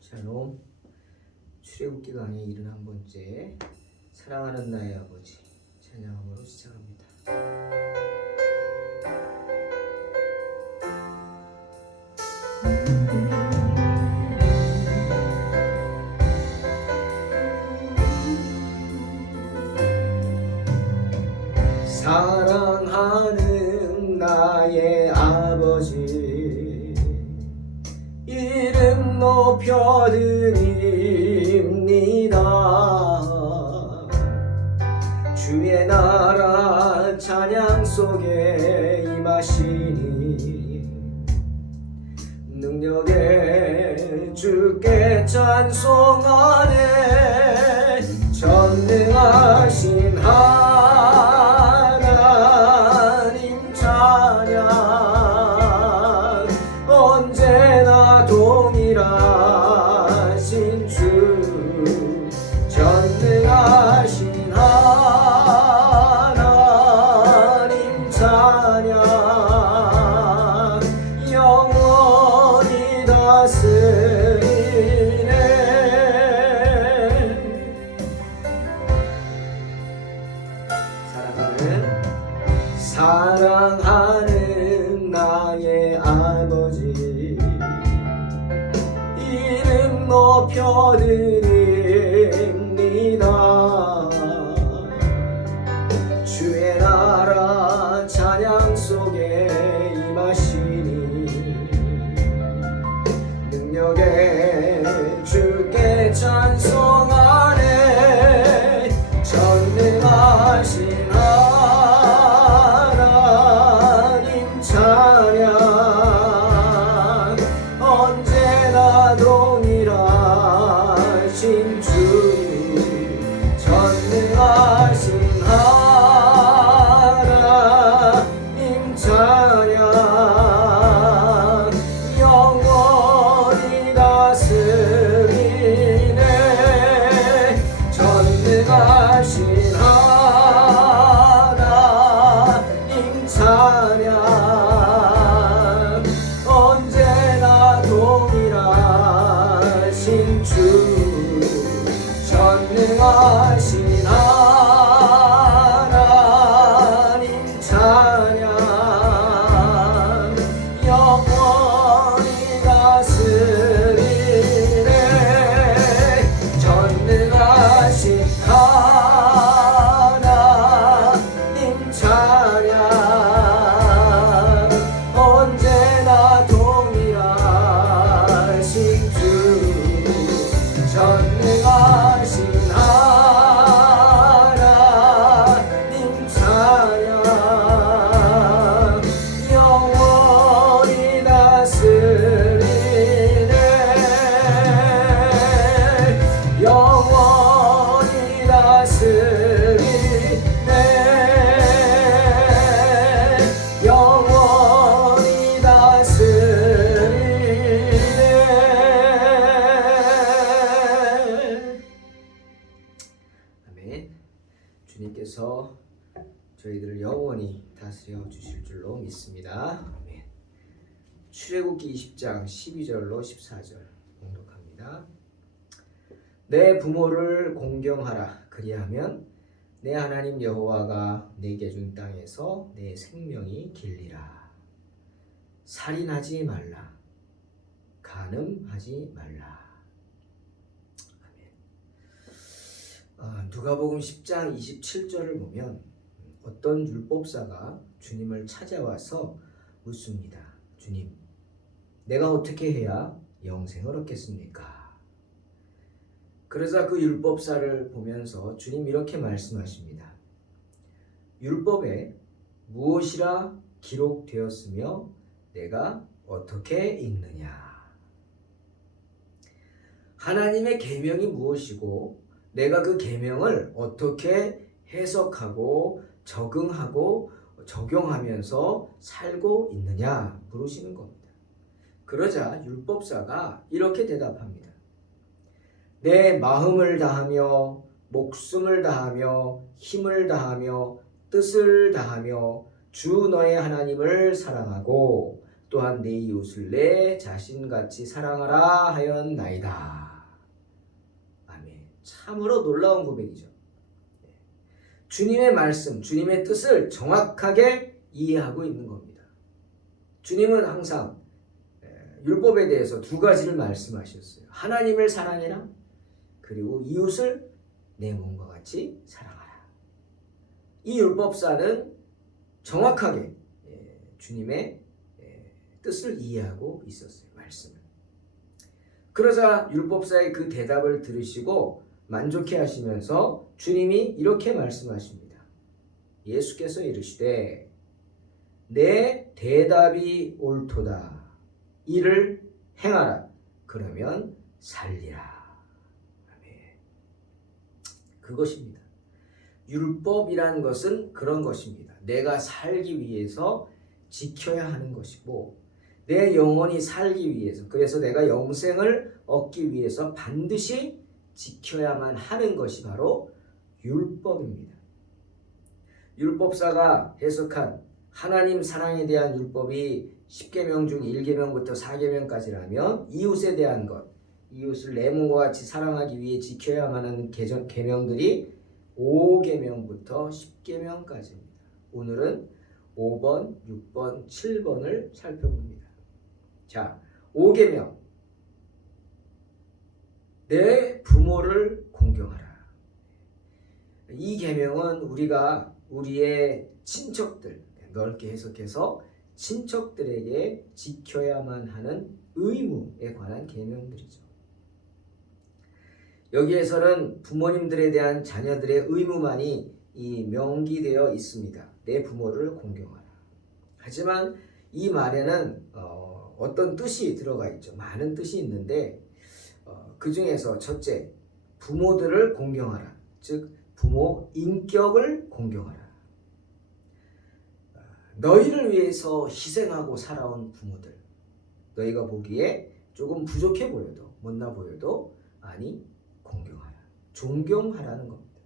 샬롬. 출애굽기 강의 71번째 사랑하는 나의 아버지 찬양함으로 시작합니다. 사랑하는 나의 아버지 이름 높여드립니다. 주의 나라 찬양 속에 임하시니 능력에 주께 찬송하네. 전능하신 하나님 찬양 언제나 동일하신 주. 전능하신 하나님 찬양 영원히 다스리네. 사랑하는 나의 아버지 이름 높여드립니다. 주의 나라 찬양 속에 임하시니 능력에 주께 찬송하네. 전능하신 하나님 찬양 언제나 동일하신 주님. 전능하신 하나님 찬양 영원히 다스리네. 전능하신 하나님 찬양 언제나 동일하신 주. 전능하신 하나님 찬양 영원히 다스리네. 전능하신 하나님 찬양 언제나 동일하신 주. 전능하신 하나님 찬양 영원히 다스리네. 영원히 다스리네. 영원히 다스리네. 아멘. 주님께서 저희들을 영원히 다스려 주실 줄로 믿습니다. 아멘. 출애굽기 20장 12절로 14절 봉독합니다. 내 부모를 공경하라. 그리하면 내 하나님 여호와가 내게 준 땅에서 내 생명이 길리라. 살인하지 말라. 간음하지 말라. 아멘. 누가복음 10장 27절을 보면 어떤 율법사가 주님을 찾아와서 묻습니다. 주님, 내가 어떻게 해야 영생을 얻겠습니까? 그러자 그 율법사를 보면서 주님 이렇게 말씀하십니다. 율법에 무엇이라 기록되었으며 내가 어떻게 읽느냐? 하나님의 계명이 무엇이고 내가 그 계명을 어떻게 해석하고 적응하고 적용하면서 살고 있느냐 물으시는 겁니다. 그러자 율법사가 이렇게 대답합니다. 내 마음을 다하며 목숨을 다하며 힘을 다하며 뜻을 다하며 주 너의 하나님을 사랑하고 또한 내 이웃을 내 자신같이 사랑하라 하였나이다. 아멘. 참으로 놀라운 고백이죠. 주님의 말씀, 주님의 뜻을 정확하게 이해하고 있는 겁니다. 주님은 항상 율법에 대해서 두 가지를 말씀하셨어요. 하나님을 사랑해라. 그리고 이웃을 내 몸과 같이 사랑하라. 이 율법사는 정확하게 주님의 뜻을 이해하고 있었어요. 말씀을. 그러자 율법사의 그 대답을 들으시고 만족해 하시면서 주님이 이렇게 말씀하십니다. 예수께서 이르시되 내 대답이 옳도다. 이를 행하라. 그러면 살리라. 아멘. 그것입니다. 율법이라는 것은 그런 것입니다. 내가 살기 위해서 지켜야 하는 것이고 내 영혼이 살기 위해서, 그래서 내가 영생을 얻기 위해서 반드시 지켜야만 하는 것이 바로 율법입니다. 율법사가 해석한 하나님 사랑에 대한 율법이 10계명 중 1계명부터 4계명까지라면 이웃에 대한 것, 이웃을 내 몸과 같이 사랑하기 위해 지켜야만 하는 계명들이 5계명부터 10계명까지입니다. 오늘은 5번, 6번, 7번을 살펴봅니다. 자, 5계명. 내 부모를 공경하라. 이 계명은 우리가 우리의 친척들, 넓게 해석해서 친척들에게 지켜야만 하는 의무에 관한 계명들이죠. 여기에서는 부모님들에 대한 자녀들의 의무만이 명기되어 있습니다. 내 부모를 공경하라. 하지만 이 말에는 어떤 뜻이 들어가 있죠. 많은 뜻이 있는데 그 중에서 첫째, 부모들을 공경하라. 즉 부모 인격을 공경하라. 너희를 위해서 희생하고 살아온 부모들, 너희가 보기에 조금 부족해 보여도, 못나 보여도 아니 공경하라. 존경하라는 겁니다.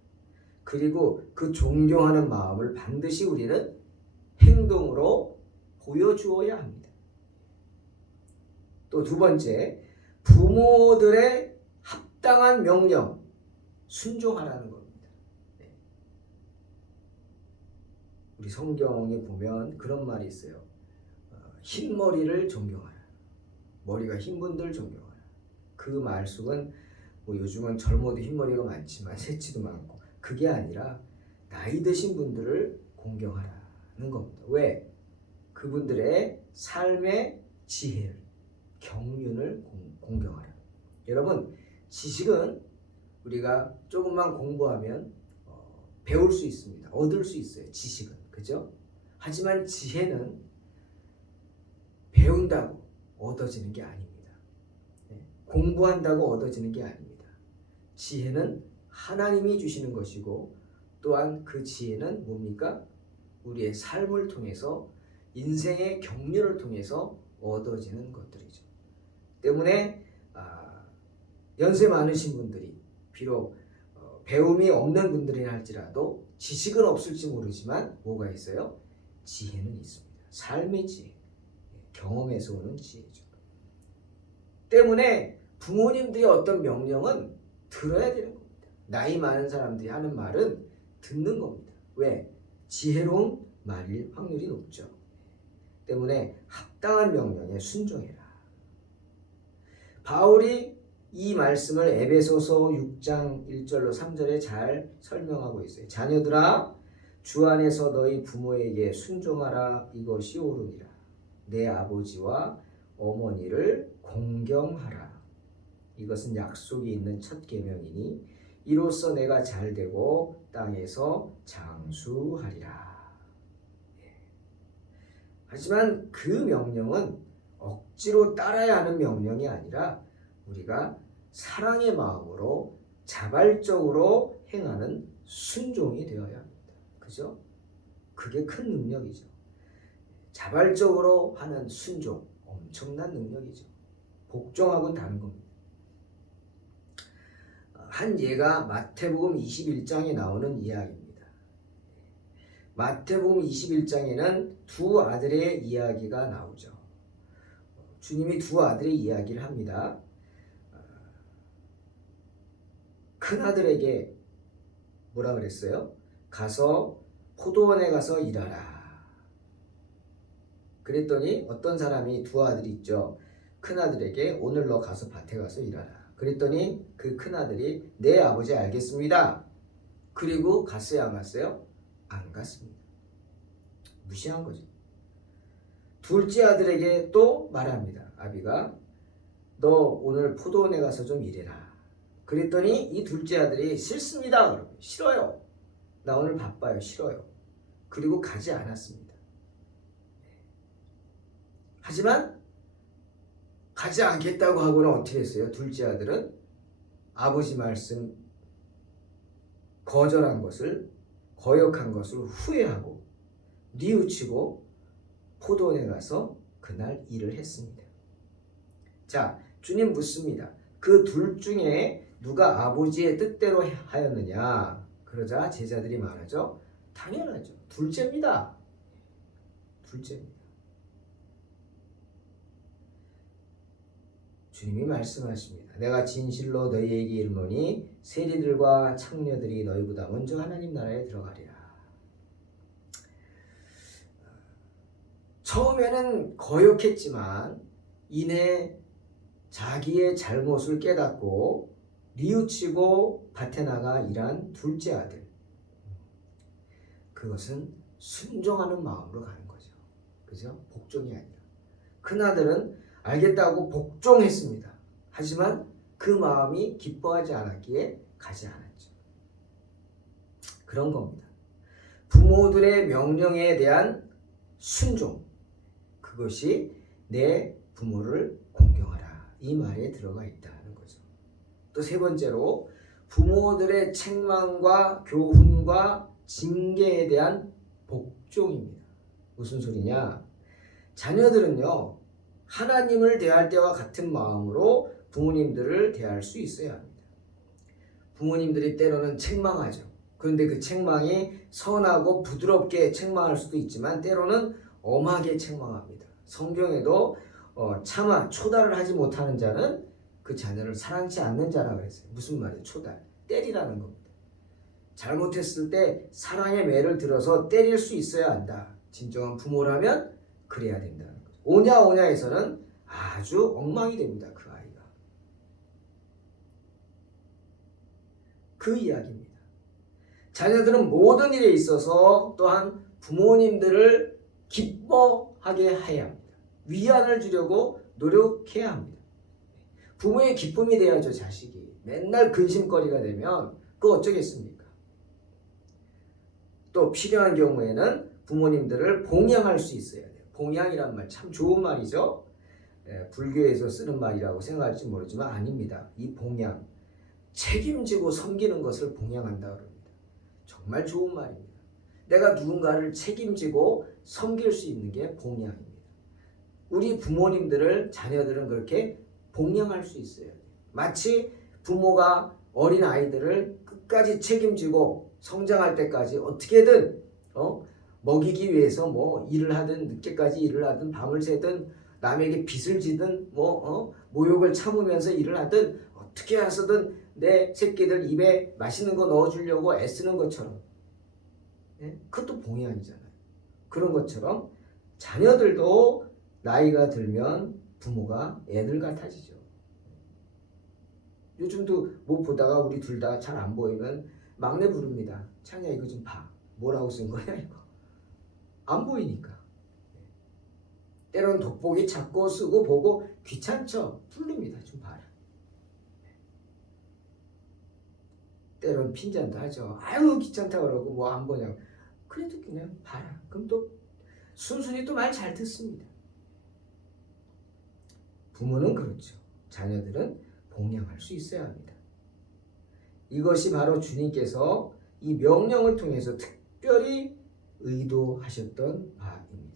그리고 그 존경하는 마음을 반드시 우리는 행동으로 보여주어야 합니다. 또 두 번째, 부모들의 합당한 명령, 순종하라는 겁니다. 우리 성경에 보면 그런 말이 있어요. 흰머리를 존경하라. 머리가 흰 분들 존경하라. 그 말속은 요즘은 젊어도 흰머리가 많지만 새치도 많고, 그게 아니라 나이 드신 분들을 공경하라는 겁니다. 왜? 그분들의 삶의 지혜를, 경륜을 공경하라. 여러분, 지식은 우리가 조금만 공부하면 배울 수 있습니다. 얻을 수 있어요. 지식은. 그죠? 하지만 지혜는 배운다고 얻어지는 게 아닙니다. 공부한다고 얻어지는 게 아닙니다. 지혜는 하나님이 주시는 것이고, 또한 그 지혜는 뭡니까? 우리의 삶을 통해서, 인생의 경륜을 통해서 얻어지는 것들이죠. 때문에 연세 많으신 분들이 비록 배움이 없는 분들이라 할지라도 지식은 없을지 모르지만 뭐가 있어요? 지혜는 있습니다. 삶의 지혜, 경험에서 오는 지혜죠. 때문에 부모님들의 어떤 명령은 들어야 되는 겁니다. 나이 많은 사람들이 하는 말은 듣는 겁니다. 왜? 지혜로운 말일 확률이 높죠. 때문에 합당한 명령에 순종해라. 바울이 이 말씀을 에베소서 6장 1절로 3절에 잘 설명하고 있어요. 자녀들아, 주 안에서 너희 부모에게 순종하라. 이것이 옳으니라. 내 아버지와 어머니를 공경하라. 이것은 약속이 있는 첫 계명이니 이로써 내가 잘되고 땅에서 장수하리라. 하지만 그 명령은 억지로 따라야 하는 명령이 아니라 우리가 사랑의 마음으로 자발적으로 행하는 순종이 되어야 합니다. 그죠? 그게 큰 능력이죠. 자발적으로 하는 순종, 엄청난 능력이죠. 복종하고는 다른 겁니다. 한 예가 마태복음 21장에 나오는 이야기입니다. 마태복음 21장에는 두 아들의 이야기가 나오죠. 주님이 두 아들의 이야기를 합니다. 큰 아들에게 뭐라 그랬어요? 가서 포도원에 가서 일하라. 그랬더니 어떤 사람이 두 아들이 있죠. 큰 아들에게 오늘 너 가서 밭에 가서 일하라. 그랬더니 그 큰 아들이 네 아버지 알겠습니다. 그리고 갔어요 안 갔어요? 안 갔습니다. 무시한 거죠. 둘째 아들에게 또 말합니다. 아비가 너 오늘 포도원에 가서 좀 일해라. 그랬더니 이 둘째 아들이 싫습니다. 그러고 싫어요. 나 오늘 바빠요. 싫어요. 그리고 가지 않았습니다. 하지만 가지 않겠다고 하고는 어떻게 했어요? 둘째 아들은 아버지 말씀 거절한 것을 거역한 것을 후회하고 뉘우치고 포도원에 가서 그날 일을 했습니다. 자, 주님 묻습니다. 그 둘 중에 누가 아버지의 뜻대로 하였느냐? 그러자 제자들이 말하죠. 당연하죠. 둘째입니다. 둘째입니다. 주님이 말씀하십니다. 내가 진실로 너희에게 이르노니 세리들과 창녀들이 너희보다 먼저 하나님 나라에 들어가리라. 처음에는 거역했지만 이내 자기의 잘못을 깨닫고 뉘우치고 밭에 나가 일한 둘째 아들. 그것은 순종하는 마음으로 가는 거죠. 그죠? 복종이 아니라. 큰아들은 알겠다고 복종했습니다. 하지만 그 마음이 기뻐하지 않았기에 가지 않았죠. 그런 겁니다. 부모들의 명령에 대한 순종. 그것이 내 부모를 공경하라. 이 말에 들어가 있다는 거죠. 또 세 번째로 부모들의 책망과 교훈과 징계에 대한 복종입니다. 무슨 소리냐? 자녀들은요. 하나님을 대할 때와 같은 마음으로 부모님들을 대할 수 있어야 합니다. 부모님들이 때로는 책망하죠. 그런데 그 책망이 선하고 부드럽게 책망할 수도 있지만 때로는 엄하게 책망합니다. 성경에도 차마 초달을 하지 못하는 자는 그 자녀를 사랑치 않는 자라 그랬어요. 무슨 말이에요? 초달. 때리라는 겁니다. 잘못했을 때 사랑의 매를 들어서 때릴 수 있어야 한다. 진정한 부모라면 그래야 된다는 거죠. 오냐오냐에서는 아주 엉망이 됩니다. 그 아이가. 그 이야기입니다. 자녀들은 모든 일에 있어서 또한 부모님들을 기뻐하게 해야 합니다. 위안을 주려고 노력해야 합니다. 부모의 기쁨이 돼야죠. 자식이. 맨날 근심거리가 되면 그거 어쩌겠습니까? 또 필요한 경우에는 부모님들을 봉양할 수 있어야 돼요. 봉양이란 말 참 좋은 말이죠. 불교에서 쓰는 말이라고 생각할지 모르지만 아닙니다. 이 봉양, 책임지고 섬기는 것을 봉양한다 그럽니다. 정말 좋은 말입니다. 내가 누군가를 책임지고 섬길 수 있는 게 봉양입니다. 우리 부모님들을 자녀들은 그렇게 봉양할 수 있어야 돼요. 마치 부모가 어린 아이들을 끝까지 책임지고 성장할 때까지 어떻게든 먹이기 위해서 뭐 일을 하든 늦게까지 일을 하든 밤을 새든 남에게 빚을 지든 모욕을 참으면서 일을 하든 어떻게 해서든 내 새끼들 입에 맛있는 거 넣어주려고 애쓰는 것처럼 그것도 봉양이잖아요. 그런 것처럼 자녀들도 나이가 들면 부모가 애들 같아지죠. 요즘도 뭐 보다가 우리 둘 다 잘 안 보이면 막내 부릅니다. 창이야 이거 좀 봐. 뭐라고 쓴 거야 이거. 안 보이니까. 때로는 돋보기 찾고 쓰고 보고 귀찮죠. 부릅니다. 좀 봐라. 때로는 핀잔도 하죠. 아유 귀찮다 그러고 뭐 안 보냐고. 그래도 그냥 봐라. 그럼 또 순순히 또 말 잘 듣습니다. 부모는 그렇죠. 자녀들은 봉양할 수 있어야 합니다. 이것이 바로 주님께서 이 명령을 통해서 특별히 의도하셨던 바입니다.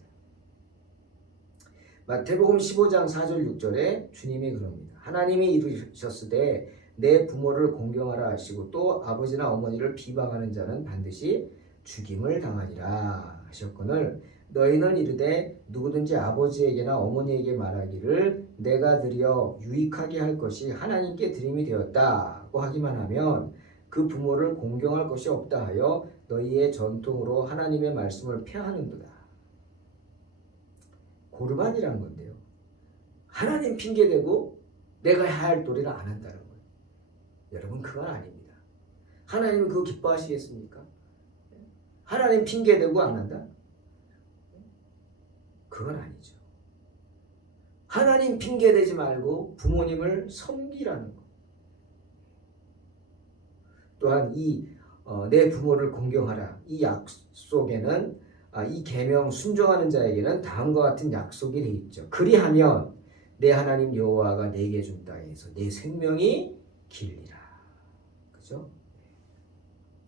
마태복음 15장 4절 6절에 주님이 그럽니다. 하나님이 이루셨으되 내 부모를 공경하라 하시고 또 아버지나 어머니를 비방하는 자는 반드시 죽임을 당하리라 하셨거늘 너희는 이르되 누구든지 아버지에게나 어머니에게 말하기를 내가 드려 유익하게 할 것이 하나님께 드림이 되었다고 하기만 하면 그 부모를 공경할 것이 없다 하여 너희의 전통으로 하나님의 말씀을 폐하는도다. 고르반이라는 건데요. 하나님 핑계대고 내가 해야 할 도리를 안 한다는 거예요. 여러분 그건 아닙니다. 하나님은 그거 기뻐하시겠습니까? 하나님 핑계대고 안 한다? 그건 아니죠. 하나님 핑계대지 말고 부모님을 섬기라는 것. 또한 내 부모를 공경하라. 이 약속에는 이 계명 순종하는 자에게는 다음과 같은 약속이 되어 있죠. 그리하면 내 하나님 여호와가 내게 준 땅에서 내 생명이 길리라. 그죠?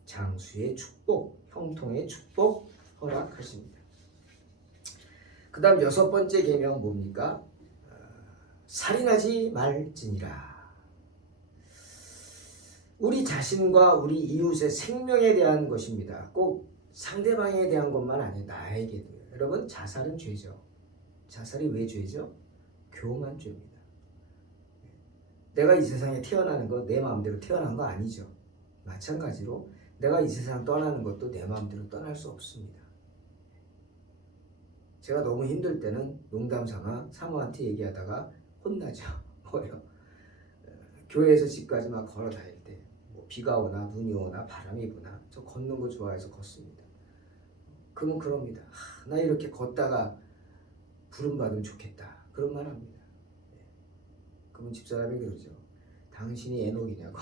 장수의 축복, 형통의 축복 허락하십니다. 그 다음 6번째 계명 뭡니까? 살인하지 말지니라. 우리 자신과 우리 이웃의 생명에 대한 것입니다. 꼭 상대방에 대한 것만 아니에요. 나에게도요. 여러분 자살은 죄죠. 자살이 왜 죄죠? 교만 죄입니다. 내가 이 세상에 태어나는 거 내 마음대로 태어난 거 아니죠. 마찬가지로 내가 이 세상 떠나는 것도 내 마음대로 떠날 수 없습니다. 제가 너무 힘들 때는 농담 삼아 사모한테 얘기하다가 혼나죠. 뭐요? 교회에서 집까지 막 걸어 다닐 때 뭐 비가 오나 눈이 오나 바람이 부나 저 걷는 거 좋아해서 걷습니다. 그러면 그럽니다. 나 이렇게 걷다가 부름 받으면 좋겠다. 그런 말 합니다. 그러면 집사람이 그러죠. 당신이 에녹이냐고.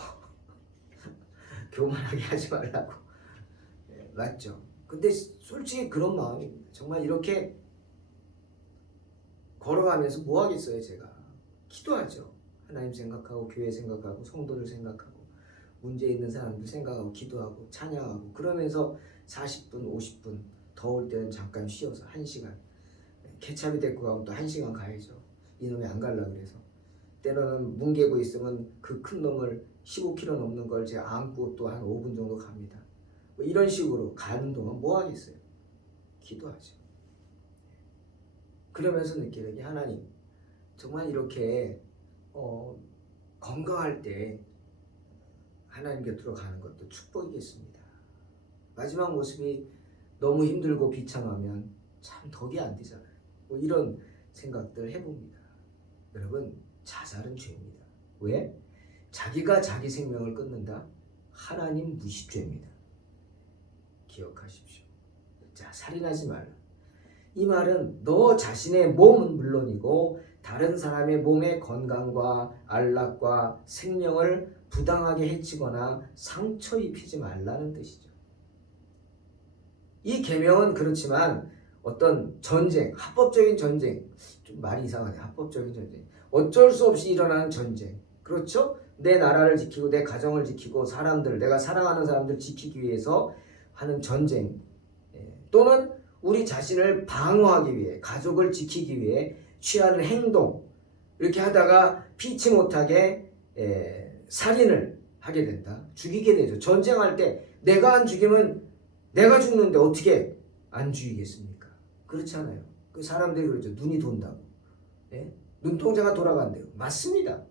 교만하게 하지 말라고. 맞죠? 근데 솔직히 그런 마음입니다. 정말 이렇게 걸어가면서 뭐 하겠어요, 제가. 기도하죠. 하나님 생각하고 교회 생각하고 성도들 생각하고 문제 있는 사람들 생각하고 기도하고 찬양하고 그러면서 40분, 50분 더울 때는 잠깐 쉬어서 1시간 개차비 데리고 가면 또 1시간 가야죠. 이놈이 안 갈라 그래서 때로는 뭉개고 있으면 그 큰 놈을 15kg 넘는 걸 제가 안고 또 한 5분 정도 갑니다. 뭐 이런 식으로 가는 동안 뭐 하겠어요? 기도하죠. 그러면서 느끼는 게 하나님 정말 이렇게 건강할 때 하나님 곁으로 가는 것도 축복이겠습니다. 마지막 모습이 너무 힘들고 비참하면 참 덕이 안 되잖아요. 뭐 이런 생각들 해봅니다. 여러분 자살은 죄입니다. 왜? 자기가 자기 생명을 끊는다? 하나님 무시죄입니다. 기억하십시오. 자, 살인하지 말라. 이 말은 너 자신의 몸은 물론이고 다른 사람의 몸의 건강과 안락과 생명을 부당하게 해치거나 상처 입히지 말라는 뜻이죠. 이 계명은 그렇지만 어떤 전쟁, 합법적인 전쟁, 좀 말이 이상하네. 합법적인 전쟁. 어쩔 수 없이 일어나는 전쟁. 그렇죠? 내 나라를 지키고 내 가정을 지키고 사람들, 내가 사랑하는 사람들 지키기 위해서 하는 전쟁 또는 우리 자신을 방어하기 위해 가족을 지키기 위해 취하는 행동 이렇게 하다가 피치 못하게 살인을 하게 된다. 죽이게 되죠. 전쟁할 때 내가 안 죽이면 내가 죽는데 어떻게 안 죽이겠습니까? 그렇잖아요. 그 사람들이 그러죠. 눈이 돈다고. 눈동자가 돌아간대요. 맞습니다.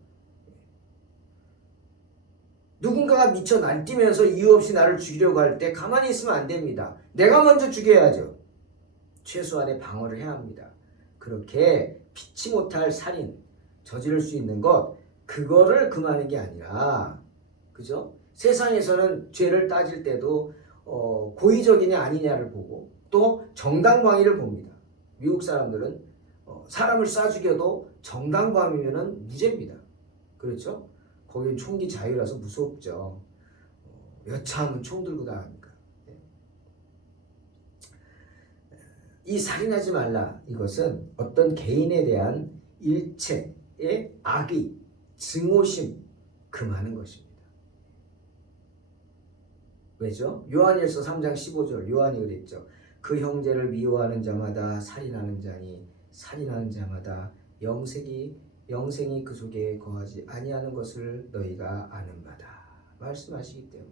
누군가가 미쳐 날뛰면서 이유 없이 나를 죽이려고 할 때 가만히 있으면 안 됩니다. 내가 먼저 죽여야죠. 최소한의 방어를 해야 합니다. 그렇게 피치 못할 살인 저지를 수 있는 것 그거를 금하는 게 아니라 그죠? 세상에서는 죄를 따질 때도 고의적이냐 아니냐를 보고 또 정당방위를 봅니다. 미국 사람들은 사람을 쏴 죽여도 정당방위면은 무죄입니다. 그렇죠? 거기는 총기 자유라서 무섭죠. 여차하면 총 들고 나가니까. 이 살인하지 말라 이것은 어떤 개인에 대한 일체의 악의 증오심 금하는 것입니다. 왜죠? 요한일서 3장 15절 요한이 그랬죠. 그 형제를 미워하는 자마다 살인하는 자니 살인하는 자마다 영생이 그 속에 거하지 아니하는 것을 너희가 아는 바다 말씀하시기 때문에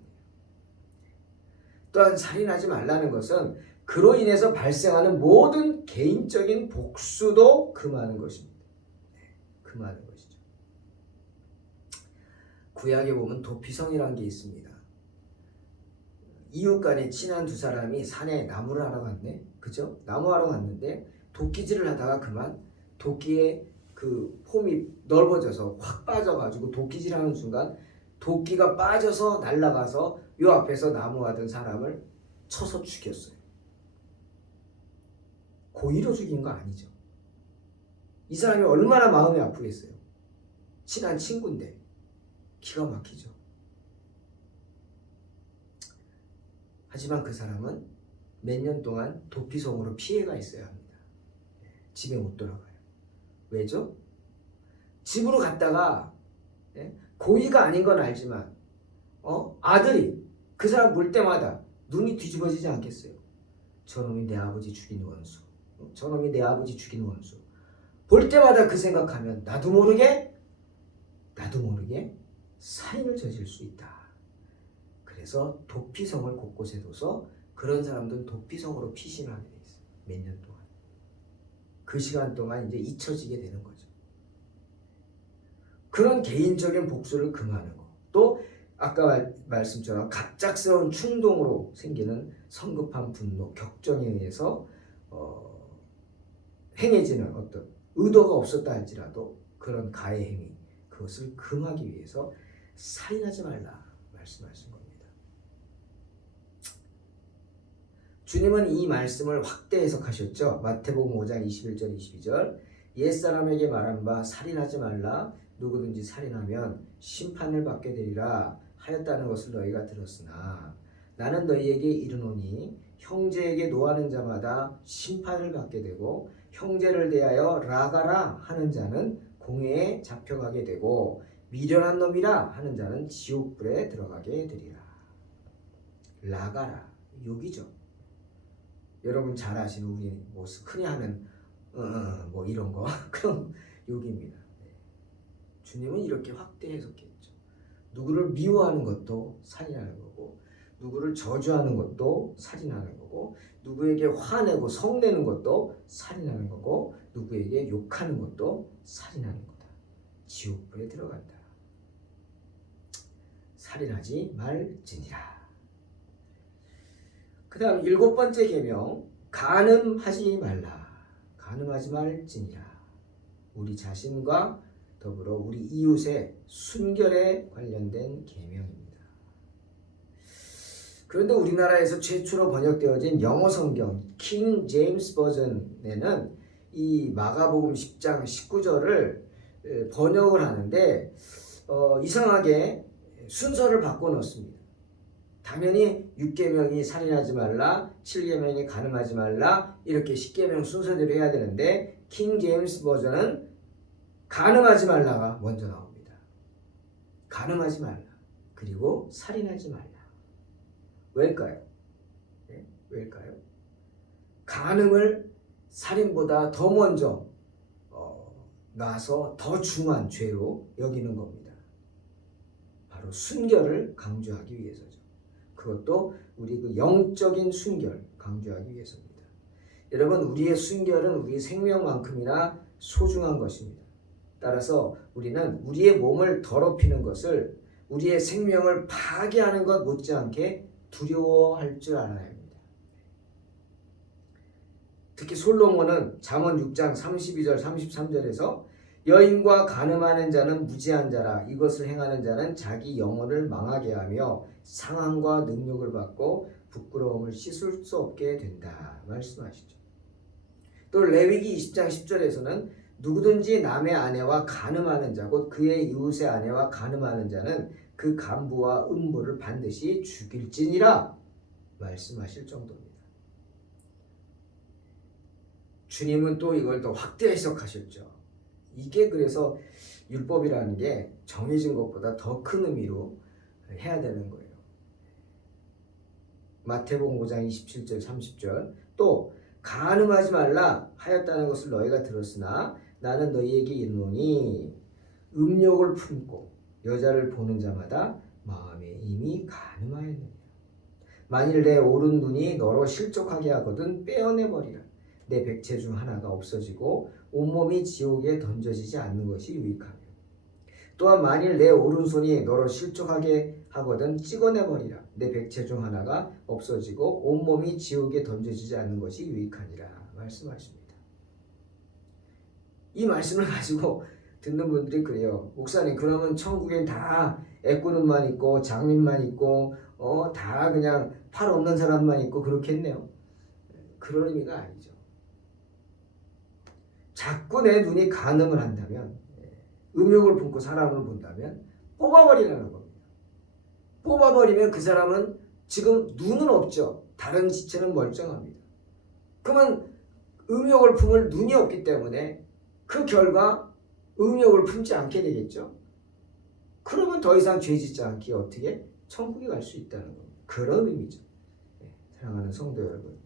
또한 살인하지 말라는 것은 그로 인해서 발생하는 모든 개인적인 복수도 금하는 것입니다. 금하는 것이죠. 구약에 보면 도피성이라는 게 있습니다. 이웃 간에 친한 두 사람이 산에 나무를 하러 갔네. 그죠? 나무하러 갔는데 도끼질을 하다가 그만 도끼의 그 폼이 넓어져서 확 빠져가지고 도끼질하는 순간 도끼가 빠져서 날아가서 요 앞에서 나무하던 사람을 쳐서 죽였어요. 고의로 죽인 거 아니죠. 이 사람이 얼마나 마음이 아프겠어요. 친한 친구인데. 기가 막히죠. 하지만 그 사람은 몇 년 동안 도피성으로 피해가 있어야 합니다. 집에 못 돌아가요. 왜죠? 집으로 갔다가 고의가 아닌 건 알지만 아들이 그 사람 볼 때마다 눈이 뒤집어지지 않겠어요? 저놈이 내 아버지 죽인 원수. 저놈이 내 아버지 죽인 원수. 볼 때마다 그 생각하면 나도 모르게 살인을 저질 수 있다. 그래서 도피성을 곳곳에 둬서 그런 사람들은 도피성으로 피신하게 돼 있어요. 몇 년 동안. 그 시간 동안 이제 잊혀지게 되는 거죠. 그런 개인적인 복수를 금하는 거. 또 아까 말씀처럼 갑작스러운 충동으로 생기는 성급한 분노, 격정에 의해서 행해지는 어떤 의도가 없었다 할지라도 그런 가해 행위, 그것을 금하기 위해서 살인하지 말라 말씀하신 겁니다. 주님은 이 말씀을 확대 해석하셨죠. 마태복음 5장 21절 22절 옛사람에게 말한 바 살인하지 말라 누구든지 살인하면 심판을 받게 되리라 하였다는 것을 너희가 들었으나 나는 너희에게 이르노니 형제에게 노하는 자마다 심판을 받게 되고 형제를 대하여 라가라 하는 자는 공회에 잡혀가게 되고 미련한 놈이라 하는 자는 지옥불에 들어가게 되리라. 라가라 욕이죠. 여러분 잘 아시는 우리 뭐 흔히 하는 뭐 이런 거 그런 욕입니다. 주님은 이렇게 확대 해석했죠. 누구를 미워하는 것도 살인하는 거고 누구를 저주하는 것도 살인하는 거고 누구에게 화내고 성내는 것도 살인하는 거고 누구에게 욕하는 것도 살인하는 거다. 지옥불에 들어간다. 살인하지 말지니라. 그 다음 7번째 계명 간음하지 말라. 간음하지 말지니라. 우리 자신과 더불어 우리 이웃의 순결에 관련된 계명입니다. 그런데 우리나라에서 최초로 번역되어진 영어 성경 킹 제임스 버전에는 이 마가복음 10장 19절을 번역을 하는데 이상하게 순서를 바꿔 놓습니다. 당연히 6계명이 살인하지 말라, 7계명이 간음하지 말라 이렇게 10계명 순서대로 해야 되는데 킹 제임스 버전은 간음하지 말라가 먼저 나옵니다. 간음하지 말라. 그리고 살인하지 말라. 왜일까요? 네? 왜일까요? 간음을 살인보다 더 먼저 나서 더 중한 죄로 여기는 겁니다. 바로 순결을 강조하기 위해서죠. 그것도 우리 그 영적인 순결 강조하기 위해서입니다. 여러분 우리의 순결은 우리 생명만큼이나 소중한 것입니다. 따라서 우리는 우리의 몸을 더럽히는 것을 우리의 생명을 파괴하는 것 못지않게 두려워할 줄 알아야 합니다. 특히 솔로몬은 잠언 6장 32절 33절에서 여인과 간음하는 자는 무지한 자라 이것을 행하는 자는 자기 영혼을 망하게 하며 상함과 능욕을 받고 부끄러움을 씻을 수 없게 된다 말씀하시죠. 또 레위기 20장 10절에서는 누구든지 남의 아내와 간음하는 자 곧 그의 이웃의 아내와 간음하는 자는 그 간부와 음부를 반드시 죽일지니라 말씀하실 정도입니다. 주님은 또 이걸 더 확대 해석하셨죠. 이게 그래서 율법이라는 게 정해진 것보다 더 큰 의미로 해야 되는 거예요. 마태복음 5장 27절 30절 또 간음하지 말라 하였다는 것을 너희가 들었으나 나는 너희에게 이르노니 음욕을 품고 여자를 보는 자마다 마음에 이미 간음하였느니라. 만일 내 오른 눈이 너로 실족하게 하거든 빼어내버리라. 내 백체 중 하나가 없어지고 온몸이 지옥에 던져지지 않는 것이 유익하며 또한 만일 내 오른손이 너로 실족하게 하거든 찍어내버리라. 내 백체 중 하나가 없어지고 온몸이 지옥에 던져지지 않는 것이 유익하니라 말씀하십니다. 이 말씀을 가지고 듣는 분들이 그래요. 목사님, 그러면 천국엔 다 애꾸눈만 있고 장님만 있고 다 그냥 팔 없는 사람만 있고 그렇겠네요. 그런 의미가 아니죠. 자꾸 내 눈이 간음을 한다면, 음욕을 품고 사람을 본다면 뽑아버리라는 겁니다. 뽑아버리면 그 사람은 지금 눈은 없죠. 다른 지체는 멀쩡합니다. 그러면 음욕을 품을 눈이 없기 때문에 그 결과 음욕을 품지 않게 되겠죠. 그러면 더 이상 죄 짓지 않기 어떻게 천국에 갈 수 있다는 겁니다. 그런 의미죠. 사랑하는 성도 여러분,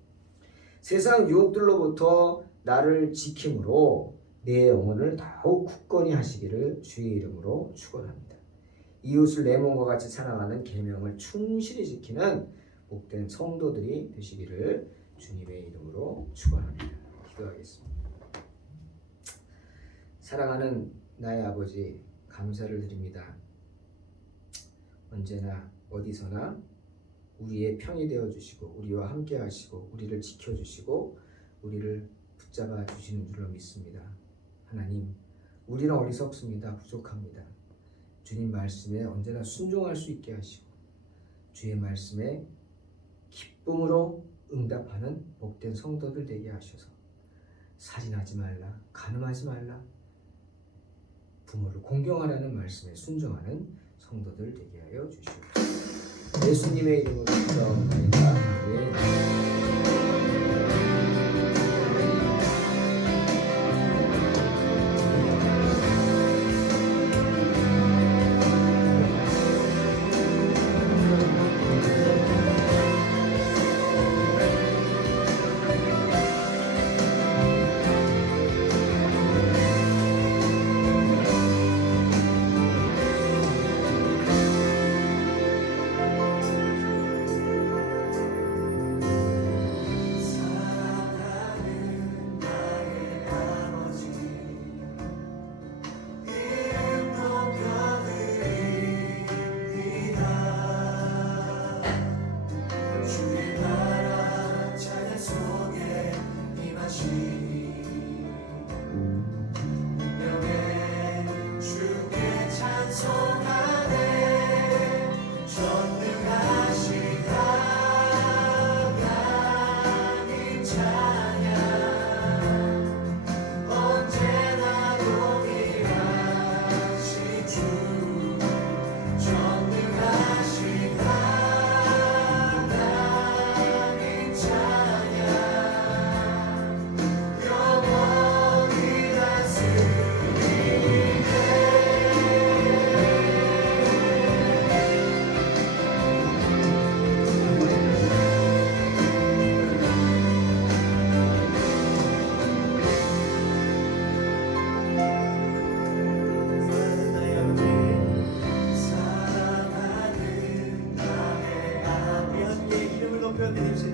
세상 유혹들로부터 나를 지킴으로 내 영혼을 더욱 굳건히 하시기를 주의 이름으로 축원합니다. 이웃을 내 몸과 같이 사랑하는 계명을 충실히 지키는 복된 성도들이 되시기를 주님의 이름으로 축원합니다. 기도하겠습니다. 사랑하는 나의 아버지, 감사를 드립니다. 언제나 어디서나 우리의 편이 되어주시고 우리와 함께 하시고 우리를 지켜주시고 우리를 붙잡아 주시는 줄로 믿습니다. 하나님, 우리는 어리석습니다. 부족합니다. 주님 말씀에 언제나 순종할 수 있게 하시고 주의 말씀에 기쁨으로 응답하는 복된 성도들 되게 하셔서 살인하지 말라, 간음하지 말라, 부모를 공경하라는 말씀에 순종하는 성도들 되게 하여 주시옵소서. 예수님의 이름으로 기도합니다. 아멘. 표현드립시다.